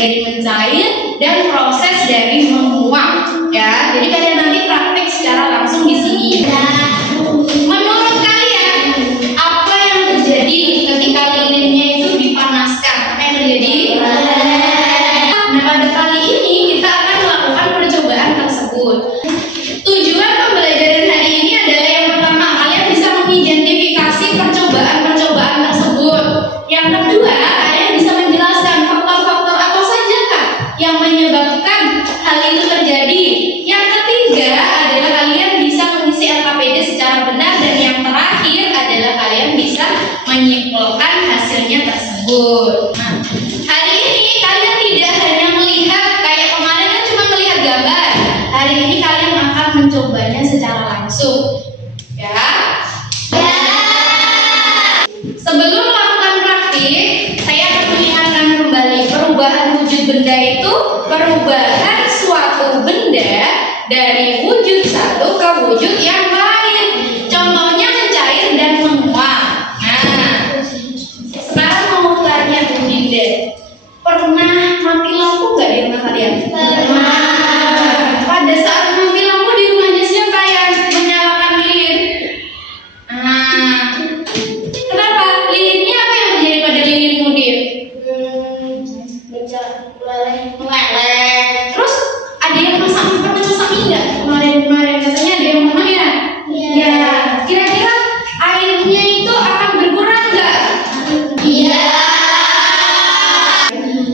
dari mencair dan proses dari menguap ya. Jadi kalian nanti praktek secara langsung di sini. Menurut kalian apa yang terjadi ketika lilinnya itu dipanaskan? Apa yang terjadi? Nah, pada kali ini kita akan melakukan percobaan tersebut. Tujuan pembelajaran hari ini adalah yang pertama, kalian bisa mengidentifikasi percobaan-percobaan tersebut. Yang kedua, kalian bisa menjelaskan faktor-faktor apa saja kah yang menyebabkan hal itu terjadi. Yang ketiga adalah kalian bisa mengisi LKPD secara benar, dan yang terakhir adalah kalian bisa menyimpulkan hasilnya tersebut. Nah, hari ini kalian tidak hanya melihat kayak kemarin kan cuma melihat gambar. Hari ini kalian akan mencobanya secara langsung. Ya. Sebelum melakukan praktik, saya akan mengingatkan kembali perubahan wujud benda itu perubahan suatu benda dari wujud satu ke wujud yang lain. Contohnya mencair dan menguap. Nah, sekarang mau tanya Bu Dinda, pernah mati lampu nggak di rumah kalian? Pernah. Pada saat mati lampu di rumahnya siapa yang menyalakan lilin? Nah, kenapa? Lilinnya apa yang terjadi pada lilinmu, Dir? Meleleh. Terus ada yang pernah masak nggak kemarin katanya ada yang pernah ya? Iya. Kira-kira airnya itu akan berkurang nggak? Iya.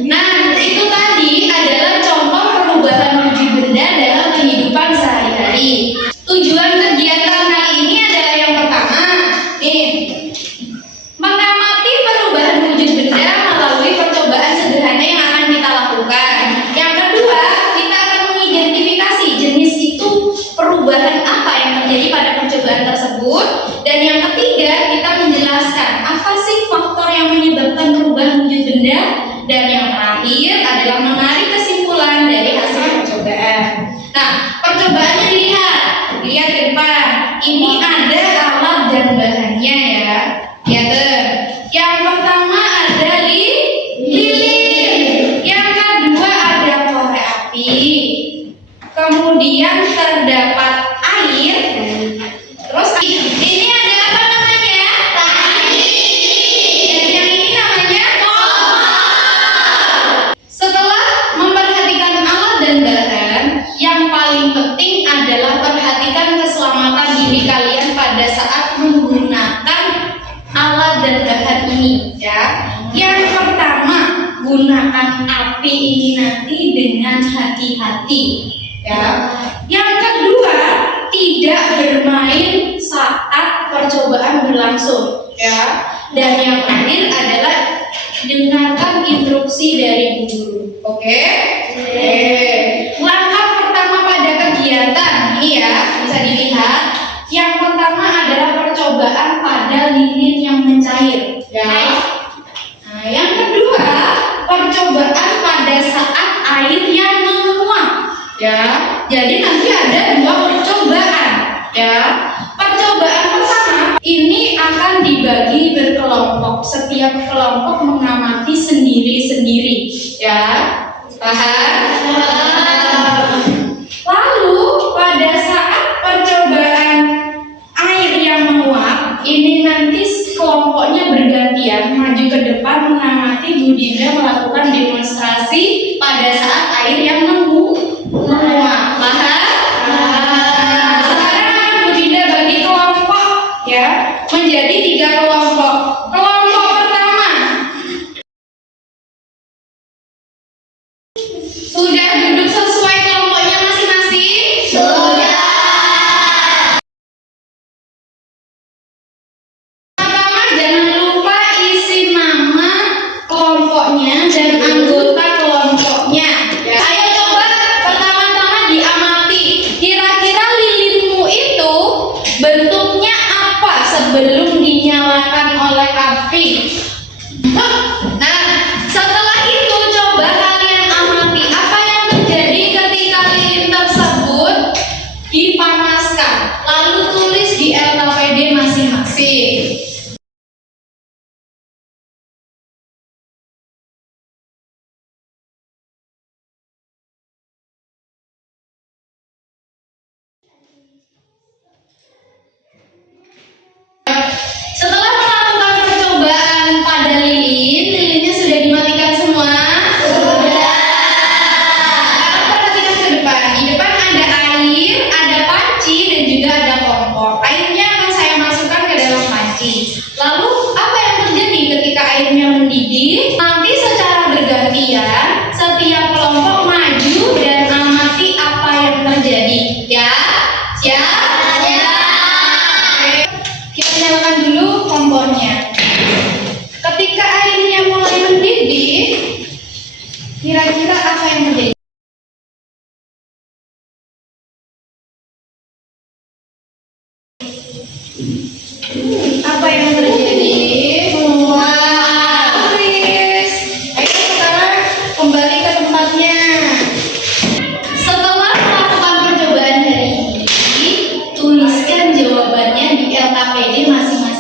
Nah, itu tadi adalah contoh perubahan wujud benda dalam kehidupan sehari-hari. Tujuan kegiatan kali ini adalah yang pertama, mengamati perubahan wujud benda melalui percobaan sederhana yang akan kita lakukan. Yang kedua, kita akan mengidentifikasi jenis itu perubahan apa yang terjadi pada percobaan tersebut. Dan yang ketiga, kita menjelaskan apa sih faktor yang menyebabkan perubahan wujud benda. Dan yang terakhir adalah menarik kesimpulan dari hasil percobaan. Nah, percobaannya dilihat ke depan. Ini ada alat dan bahannya ya. Lihat tuh. Yang pertama ada lilin. Yang kedua ada korek api. Kemudian terdapat air. Terus ini ada apa namanya? Tali. Dan yang ini namanya kompor. Setelah memperhatikan alat dan bahan, yang paling penting adalah perhatikan keselamatan diri kalian pada saat menggunakan alat dan bahan ini ya. Yang pertama, gunakan api ini nanti dengan hati-hati ya. Yang kedua, tidak bermain saat percobaan berlangsung ya. Dan yang terakhir adalah dengarkan instruksi dari guru. Oke? Langkah pertama pada kegiatan ini ya, bisa dilihat. Yang pertama adalah percobaan pada lilin yang mencair ya. Nah, yang kedua, percobaan pada saat air yang menguap ya. Jadi nanti ada dua percobaan ya. Percobaan pertama ini akan dibagi berkelompok. Setiap kelompok mengamati sendiri-sendiri ya. Paham? Lalu pada saat percobaan air yang menguap, ini nanti kelompoknya bergantian maju ke depan mengamati Bu Dinda melakukan demonstrasi pada saat air yang menguap. Paham? Sekarang Bu Dinda bagi kelompok ya menjadi 3 kelompok. Kelompok pertama sudah duduk sesuai kelompoknya masing-masing? Sudah. Pertama, jangan lupa isi nama kelompoknya dan anggota kelompoknya ya. Ayo coba pertama-tama diamati. Kira-kira lilinmu itu bentuknya apa sebelum dinyalakan oleh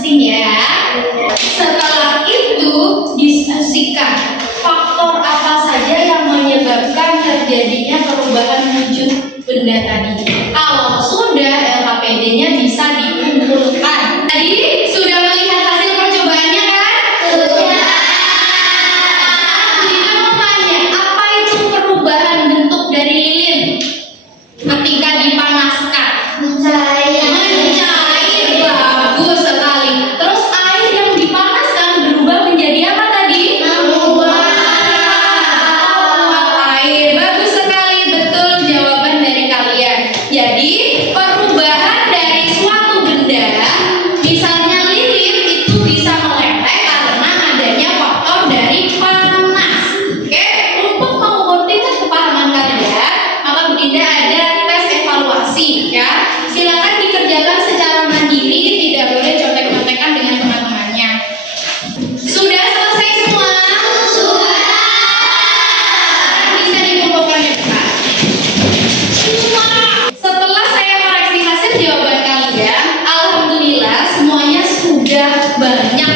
masing-masing ya. Setelah itu diskusikan faktor apa saja yang menyebabkan terjadinya perubahan wujud benda tadi. Kalau sudah, LHPD-nya bisa dikumpulkan. Tadi sudah melihat hasil percobaannya kan? Sudah. Kita mau tanya, apa itu perubahan bentuk dari lilin ketika dipanaskan? Mencair. Bagus sekali. Terus air yang dipanaskan berubah menjadi apa tadi? Air. Bagus sekali, betul jawaban dari kalian. Jadi perubahan dari suatu benda, misalnya lilin, itu bisa meleleh karena adanya faktor dari panas. Oke, untuk mengukur tingkat kepahaman kalian, maka Bunda ada tes evaluasi ya. Silakan dikerjakan secara mandiri, tidak boleh contek-contekan dengan teman-temannya. Sudah selesai semua? Sudah. Bisa dikumpulkan ya, Pak. Setelah saya koreksi hasil jawaban kalian, alhamdulillah semuanya sudah banyak